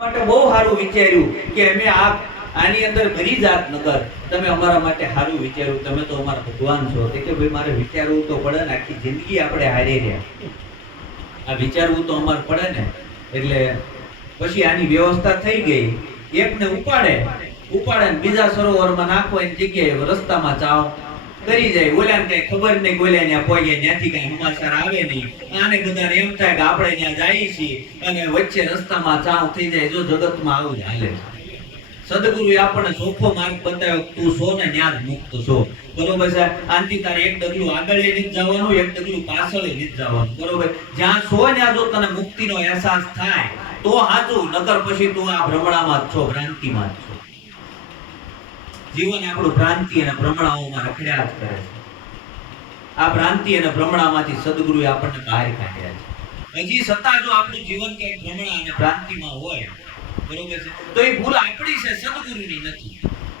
માટે બહુ સારું વિચાર્યું કે અમે આની અંદર ભરી જાત નકર તમે અમારા માટે સારું વિચાર્યું, તમે તો અમારા ભગવાન છો. તે કે ભાઈ મારે વિચારવું તો પડે ને, આખી જિંદગી આપણે હારી રહ્યા, આ વિચારવું તો અમારે પડે ને. એટલે પછી આની વ્યવસ્થા થઈ ગઈ. એકને ઉપાડે ને બીજા સરોવરમાં નાખો એની જગ્યાએ રસ્તામાં ચાવ કરી જાય. ઓલાને કઈ ખબર નહીં, ઓલા ત્યાં પહોંચે ત્યાંથી કઈ સમાચાર આવે નહીં. આને બધાને એમ થાય કે આપણે ત્યાં જઈએ છીએ અને વચ્ચે રસ્તામાં ચાવ થઈ જાય. જો જગતમાં આવું જ હાલે. સદગુરુએ આપણને ચોખ્ખો માર્ગ બતાવ્યો, તું સો ને ન્યા જ મુક્ત છો. બરોબર છે? આનથી તારે એક ડગલું આગળ નથી જવાનું, એક ડગલું પાછળ નથી જવાનું. બરોબર? જ્યાં છો ત્યાં જો તને મુક્તિનો અહેસાસ થાય તો સાચું, નકર પછી તું આ ભ્રમણામાં જ છો, ભ્રાંતિમાં જ છો. જીવન આપણું ભ્રાંતિ અને ભ્રમણાઓમાં રખડ્યા જ કરે છે. આ ભ્રાંતિ અને ભ્રમણામાંથી સદગુરુએ આપણને બહાર કાઢ્યા છે. હજી છતાં જો આપણું જીવન કંઈક ભ્રમણા અને ભ્રાંતિમાં હોય, બરોબર છે, તો એ ભૂલ આપણી છે, સદગુરુની નથી.